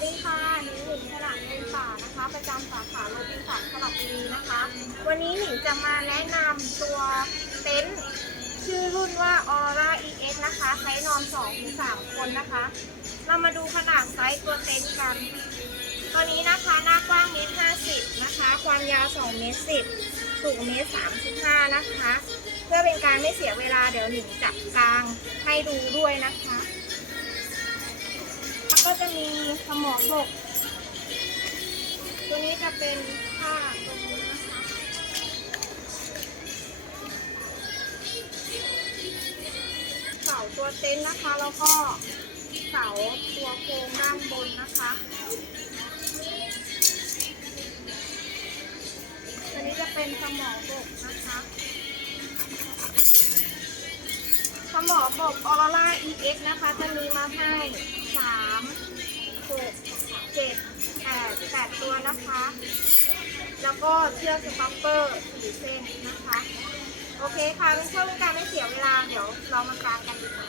วัสดีค่ะหนิงหนิงขนาดเงินป่านะคะ ประจำสาขาโรบินสันสระบุรีนะคะ วันนี้หนิงจะมาแนะนำตัวเต็นท์ชื่อรุ่นว่า Aura EX นะคะไซส์นอน2ถึง3คนนะคะ เรามาดูขนาดไซส์ตัวเต็นท์กัน ตัวนี้นะคะหน้ากว้างเมตร50นะคะ ความยาว2เมตร10สูงเมตร35นะคะ เพื่อเป็นการไม่เสียเวลาเดี๋ยวหนิงจับกลางให้ดูด้วยนะคะ สมองบก ตัวนี้จะเป็นผ้าตรงนี้นะคะ เสาตัวเต็นท์นะคะ แล้วก็เสาตัวโครงด้านบนนะคะตัวนี้จะเป็นสมองบกนะคะ สมอบกออร่า EX นะคะจะมีมาให้ นะคะ แล้วก็เชือกสต็อปเปอร์สี่เส้นนะคะ โอเคค่ะเป็นเพื่อเป็นการไม่เสียเวลา เดี๋ยวเรามากางกันดีกว่า